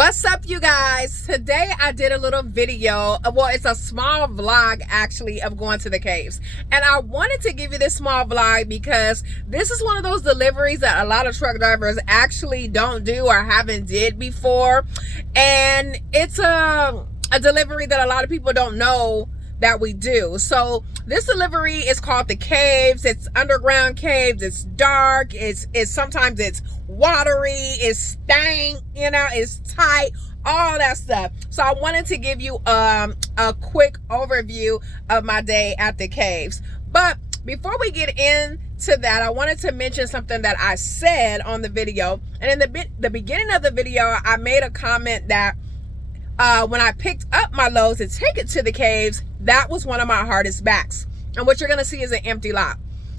What's up, you guys? Today I did a little video. Well, it's a small vlog actually of going to the caves, and I wanted to give you this small vlog because this is one of those deliveries that a lot of truck drivers actually don't do or haven't did before, and it's a delivery that a lot of people don't know that we do. So this delivery is called the caves. It's underground caves. It's dark. It's sometimes it's watery. It's stank. It's tight. All that stuff. So I wanted to give you a quick overview of my day at the caves. But before we get into that, I wanted to mention something that I said on the video. And in the beginning of the video, I made a comment that when I picked up my loads to take it to the caves, that was one of my hardest backs. And what you're going to see is an empty lot.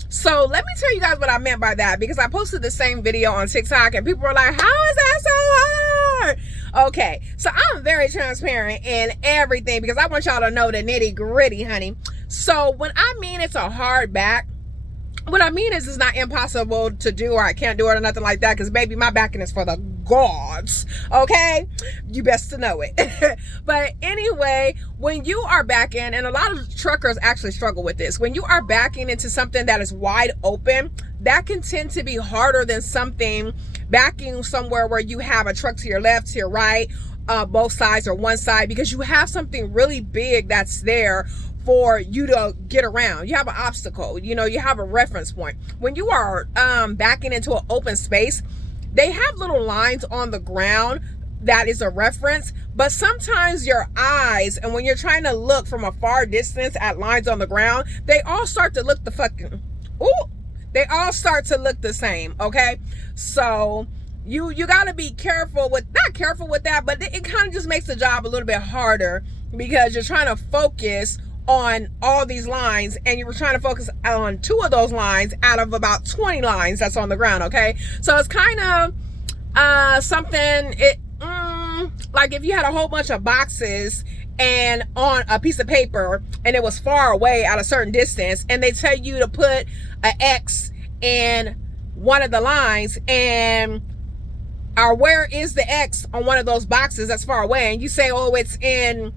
So let me tell you guys what I meant by that, because I posted the same video on TikTok and people were like, how is that so hard? Okay, so I'm very transparent in everything because I want y'all to know the nitty gritty, honey. So when I mean it's a hard back, what I mean is it's not impossible to do or I can't do it or nothing like that, because baby, my backing is for the gods, okay? You best to know it. But anyway, when you are backing, and a lot of truckers actually struggle with this, when you are backing into something that is wide open, that can tend to be harder than something backing somewhere where you have a truck to your left, to your right, both sides or one side, because you have something really big that's there for you to get around. You have an obstacle, you have a reference point. When you are backing into an open space, they have little lines on the ground that is a reference, but sometimes your eyes, and when you're trying to look from a far distance at lines on the ground, they all start to look they all start to look the same, okay? So you got to be careful with, not careful with that, but it kind of just makes the job a little bit harder because you're trying to focus on all these lines, and you were trying to focus on 2 of those lines out of about 20 lines that's on the ground, okay? So it's kind of something, like if you had a whole bunch of boxes and on a piece of paper and it was far away at a certain distance, and they tell you to put an X in one of the lines, and where is the X on one of those boxes that's far away, and you say, oh, it's in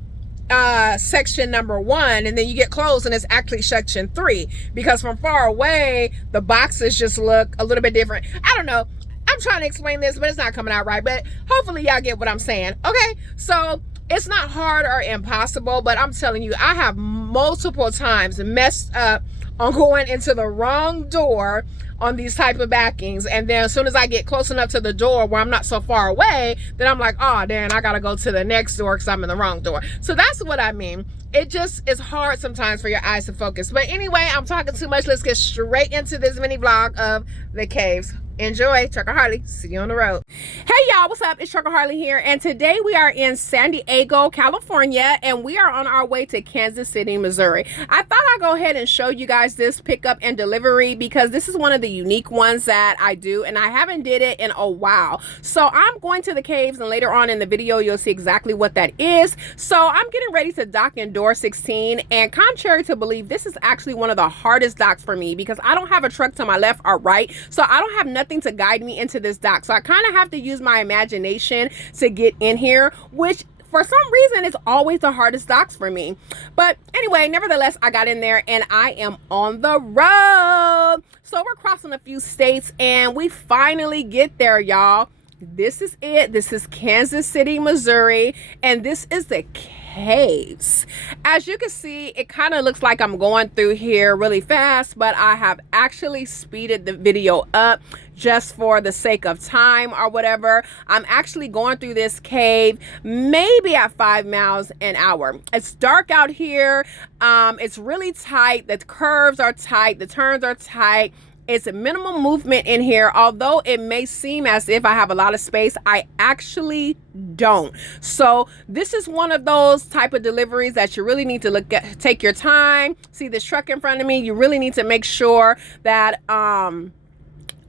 section number 1, and then you get close and it's actually section 3, because from far away the boxes just look a little bit different. I don't know, I'm trying to explain this, but it's not coming out right, but hopefully y'all get what I'm saying. Okay, so it's not hard or impossible, but I'm telling you, I have multiple times messed up on going into the wrong door on these type of backings, and then as soon as I get close enough to the door where I'm not so far away, then I'm like, oh damn, I gotta go to the next door because I'm in the wrong door. So that's what I mean. It just is hard sometimes for your eyes to focus. But anyway, I'm talking too much. Let's get straight into this mini vlog of the caves. Enjoy. Trucker Harley, see you on the road. Hey y'all, what's up? It's Trucker Harley here, and today we are in San Diego, California, and we are on our way to Kansas City, Missouri. I thought I'd go ahead and show you guys this pickup and delivery because this is one of the unique ones that I do, and I haven't did it in a while. So I'm going to the caves, and later on in the video you'll see exactly what that is. So I'm getting ready to dock in door 16, and contrary to belief, this is actually one of the hardest docks for me because I don't have a truck to my left or right, so I don't have nothing to guide me into this dock. So I kind of have to use my imagination to get in here, which for some reason is always the hardest docks for me. But anyway, nevertheless, I got in there and I am on the road. So we're crossing a few states and we finally get there, y'all. This is it. This is Kansas City, Missouri, and this is the caves. As you can see, it kind of looks like I'm going through here really fast, but I have actually speeded the video up just for the sake of time or whatever. I'm actually going through this cave maybe at 5 miles an hour. It's dark out here. It's really tight. The curves are tight. The turns are tight. It's a minimum movement in here. Although it may seem as if I have a lot of space, I actually don't. So this is one of those type of deliveries that you really need to look at, take your time. See this truck in front of me? You really need to make sure that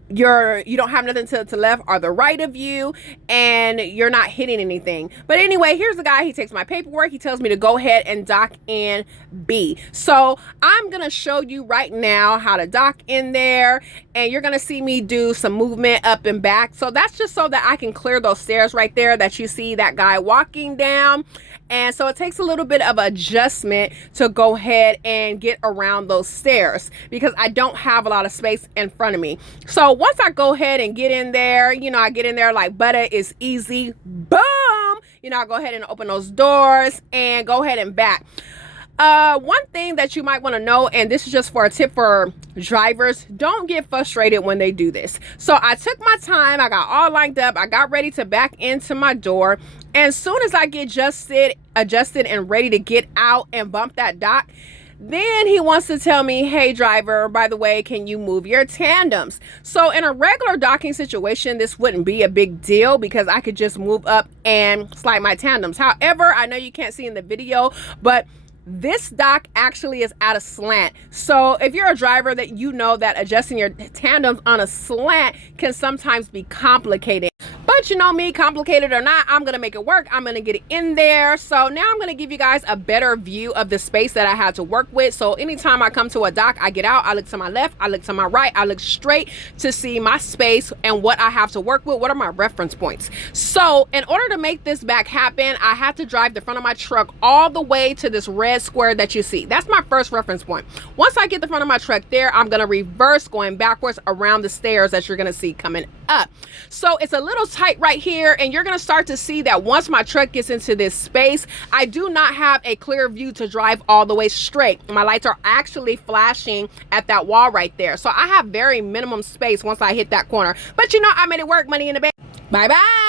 you don't have nothing to the left or the right of you, and you're not hitting anything. But anyway, here's the guy. He takes my paperwork. He tells me to go ahead and dock in B. So I'm gonna show you right now how to dock in there, and you're gonna see me do some movement up and back. So that's just so that I can clear those stairs right there that you see that guy walking down. And so it takes a little bit of adjustment to go ahead and get around those stairs because I don't have a lot of space in front of me. So once I go ahead and get in there, you know, I get in there like butter is easy. Boom! You know, I go ahead and open those doors and go ahead and back. One thing that you might want to know, and this is just for a tip for drivers, don't get frustrated when they do this. So I took my time, I got all lined up, I got ready to back into my door, and as soon as I get adjusted and ready to get out and bump that dock, then he wants to tell me, hey driver, by the way, can you move your tandems? So in a regular docking situation, this wouldn't be a big deal because I could just move up and slide my tandems. However, I know you can't see in the video, but this dock actually is at a slant. So if you're a driver that you know that adjusting your tandems on a slant can sometimes be complicated. But you know me, complicated or not, I'm gonna make it work. I'm gonna get it in there. So now I'm gonna give you guys a better view of the space that I had to work with. So anytime I come to a dock, I get out, I look to my left, I look to my right, I look straight to see my space and what I have to work with. What are my reference points? So in order to make this back happen, I had to drive the front of my truck all the way to this red square that you see. That's my first reference point. Once I get the front of my truck there, I'm gonna reverse going backwards around the stairs that you're gonna see coming up. So it's a little tight right here, and you're gonna start to see that once my truck gets into this space, I do not have a clear view to drive all the way straight. My lights are actually flashing at that wall right there. So I have very minimum space once I hit that corner. But you know, I made it work. Money in the bank. Bye bye.